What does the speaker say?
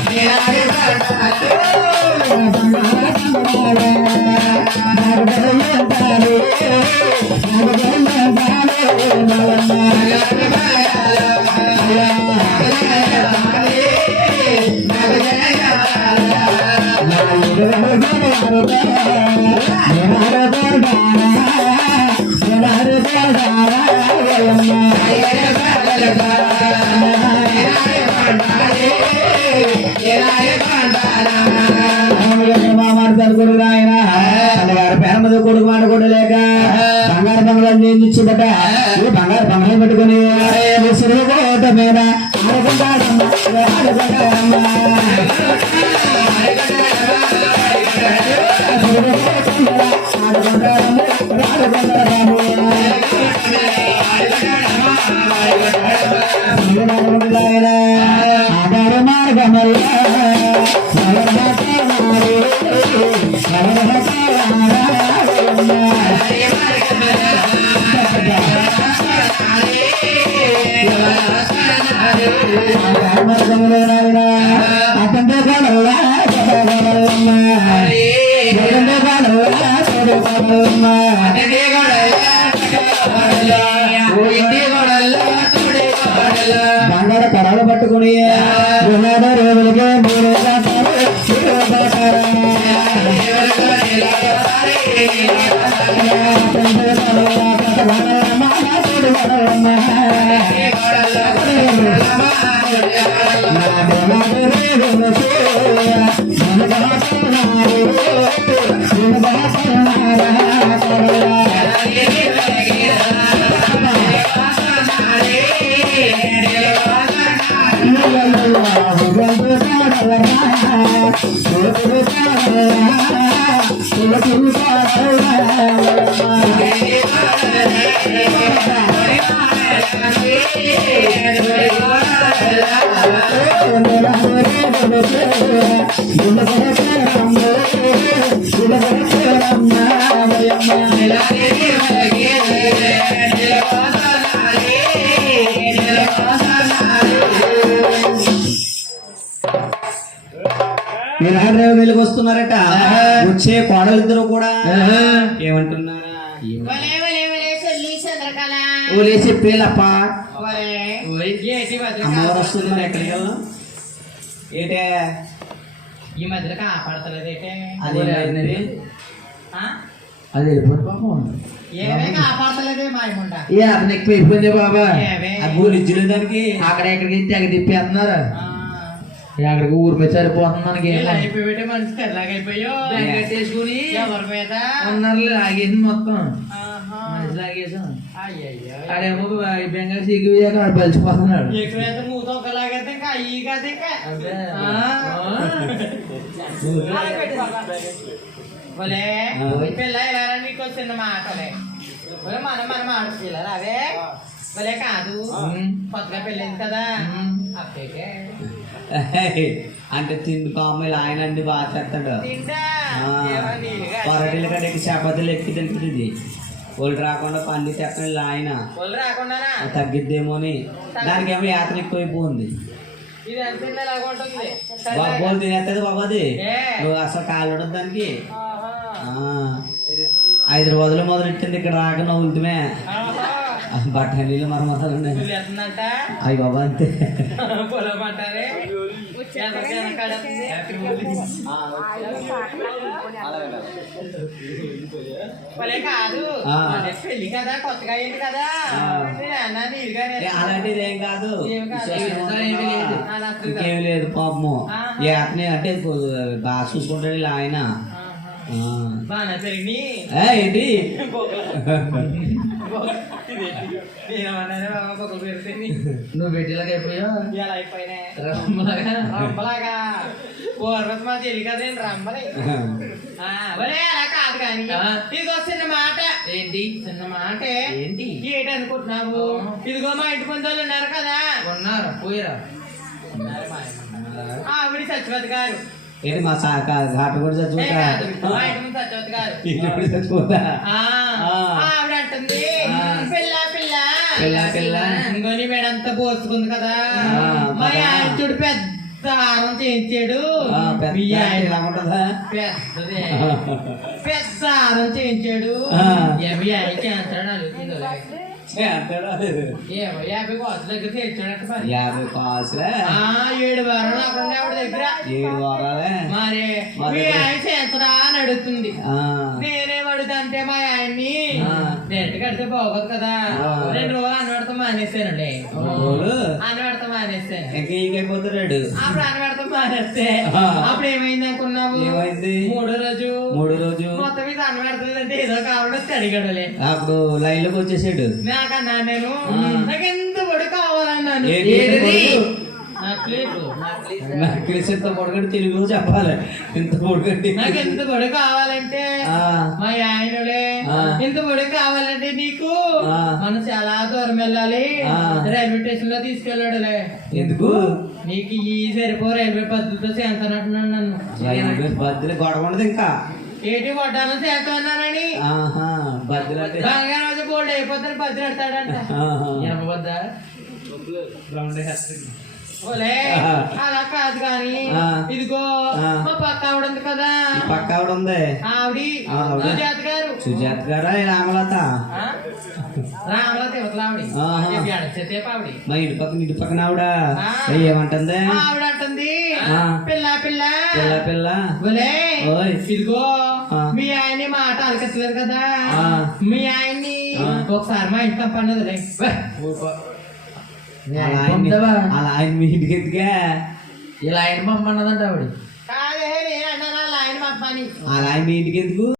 కొడుకు మాట కూడా లేక బంగారు బంగారం చేయించుబట్ట బంగారు బంగారం పెట్టుకుని కోట మీద ఆధార మార్గమల్ల అతంటే బంగారు కడాలు పట్టుకుని రోజులకే వెళ్ళి వస్తున్నారట. వచ్చే కోడలిద్దరు కూడా ఏమంటున్నారా? ఓలేసి పేలప్ప అమ్మవారు వస్తున్నారు. ఎక్కడికి వెళ్ళాం ఏటే ఈ మధ్యలో కాపాడతలేదు ఏటే అదే అది వెళ్ళిపోతుంది పాపం. ఏమే కాపాడతలేదే మాయముండ ఏ అతను ఎక్కువ అయిపోయింది బాబా. ఆ గోలు ఇచ్చిన దానికి అక్కడ ఎక్కడికి తెగ తిప్పేస్తున్నారు. అక్కడికి ఊరి మీద సరిపోతుంది మనకి. అయిపోయి మనిషి తెల్లగైపోయో కట్టేసుకుని ఎవరి మీద ఉన్నారు లాగేసి మొత్తం మనిషి లాగేసాం. ఆడేమో బెంగాల్ సిగ్గు పలిచిపోతున్నాడు. ఎక్కువైతే మూత ఒకలాగైతే ఇంకా అయ్యి కాదు ఇంకా పిల్ల ఇలా నీకు చిన్న మాటలే మనం మనం ఆడుకోలేదు అవే భలే కాదు. కొత్తగా పెళ్ళింది కదా అప్పేకే అంటే తిండి కామెలు ఆయన అండి బాగా చేస్తాడు. పొరటీల కడ చపాతీలు ఎక్కి తింటుంది. వాళ్ళు రాకుండా పండి చెప్పిన ఆయన తగ్గిద్దేమో అని. దానికి ఏమో యాత్ర ఎక్కువైపోయింది. బాబోలు తినేస్తుంది బాబాది. నువ్వు అసలు కాలు ఉండదు దానికి. 5 రోజులు మొదలెట్టింది ఇక్కడ రాక నవ్వులుతుమే. బఠానీలు మరమసాలు ఉన్నాయి. అయ్యి బాబా అంతే. పెళ్లి కదా కొత్తగా అయింది కదా అలాంటిది ఏం కాదు. ఇంకేం లేదు పాపము. అతనే అంటే బాగా చూసుకుంటాడు ఆయన. ఏంటి నువ్వు పెట్టేలాగా అయిపోయావు. ఎలా అయిపోయినా రంబలాగా పూర్వత మా తెలియ కదా రంబలే. అలా కాదు కానీ ఇదిగో చిన్న మాట. ఏంటి చిన్న మాటే? ఏంటి అనుకుంటున్నావు? ఇదిగో మా ఇంటి ముందు వాళ్ళు ఉన్నారు కదా. ఉన్నారు పోయారా? ఆవిడ సత్యవతి గారు. ఏంటి మా ఘాటు కూడా చచ్చిపోతా? సత్యవతి గారు చచ్చిపోతా ఆవిడ అంటుంది పిల్ల పిల్ల పిల్ల ఇంకొని మేడంతా పోసుకుంది కదా. మా ఆయన చూడు పెద్ద సారం చేయించాడు పెద్ద మీ ఆయన ఇలా ఉంటదా పెద్దదే పెద్ద సారం చేయించాడు మీ ఆయన చేస్తాడు అడుగుతుందో అంటాడా? ఏమో 50 కోట్ల దగ్గర తెచ్చాడట మరి 50 కాసులే 7 వారాలు అక్కడ ఆవిడ దగ్గర 7 వారాలే మరి మీ ఆయన చేస్తాడా అని అడుగుతుంది ఆ, నేనేం అడుగుతాంటే మా ఆయన్ని నెట్ కడితే బాగోదు కదా 2 రోజులు అన్నవాడితో మానేసానండి రోజులు అన్నవాడితో మానేసాను ఇంకా ఈగైపోతున్నాడు. అప్పుడు అన్నవాడితో మానేస్తే అప్పుడు ఏమైంది అనుకున్నావు ఏమైంది? మూడో రోజు మొత్తం మీద అన్నవాడుతుందంటే ఏదో కావాలని అడిగాడులే అప్పుడు లైన్ లోకి వచ్చేసాడు. నాకన్నా నేను నాకు ఎంత పొడి కావాలన్నాను ఇంత పొడగండి తెలుగులో చెప్పాలి. ఇంత పొడగండి నాకు ఎంత పొడి కావాలంటే మా ఆయనలే ఇంత పొడి కావాలంటే నీకు మనం చాలా దూరం వెళ్ళాలి రైల్వే స్టేషన్ లో తీసుకెళ్ళాడులే. ఎందుకు? నీకు ఈ సరిపో రైల్వే పద్ధతితో చేస్తానంటున్నాను నన్ను బద్దలు గొడవ ఉండదు ఇంకా ఏటి కొట్టాను చేస్తానని బద్దలు బాగా రోజు బోల్డ్ అయిపోతాను బద్దలు పెడతాడంట బద్ద ఓలే అలా కాదు కానీ ఇదిగో మా పక్క ఆవిడ ఉంది కదా పక్క ఆవిడ ఉంది సుజాత గారు సుజాత్ గారా రామలత రామలత యువతల ఆవిడ మా ఇంటి పక్కన ఆవిడ ఏమంటుంది? ఆవిడ అంటుంది పిల్ల పిల్ల పిల్ల పిల్ల ఓలే ఓయ్ ఇదిగో మీ ఆయన్ని మాట అలకట్లేదు కదా మీ ఆయన్ని ఒకసారి మా ఇంటి పంపన్నదిలే అలా ఆయన మీ ఇంటికి ఎందుకే ఇలా ఆయన పంపన్నదంట ఆవిడ కాదే నేను అన్నా ఆయన పంపని అలా ఆయన మీ ఇంటికి ఎందుకు?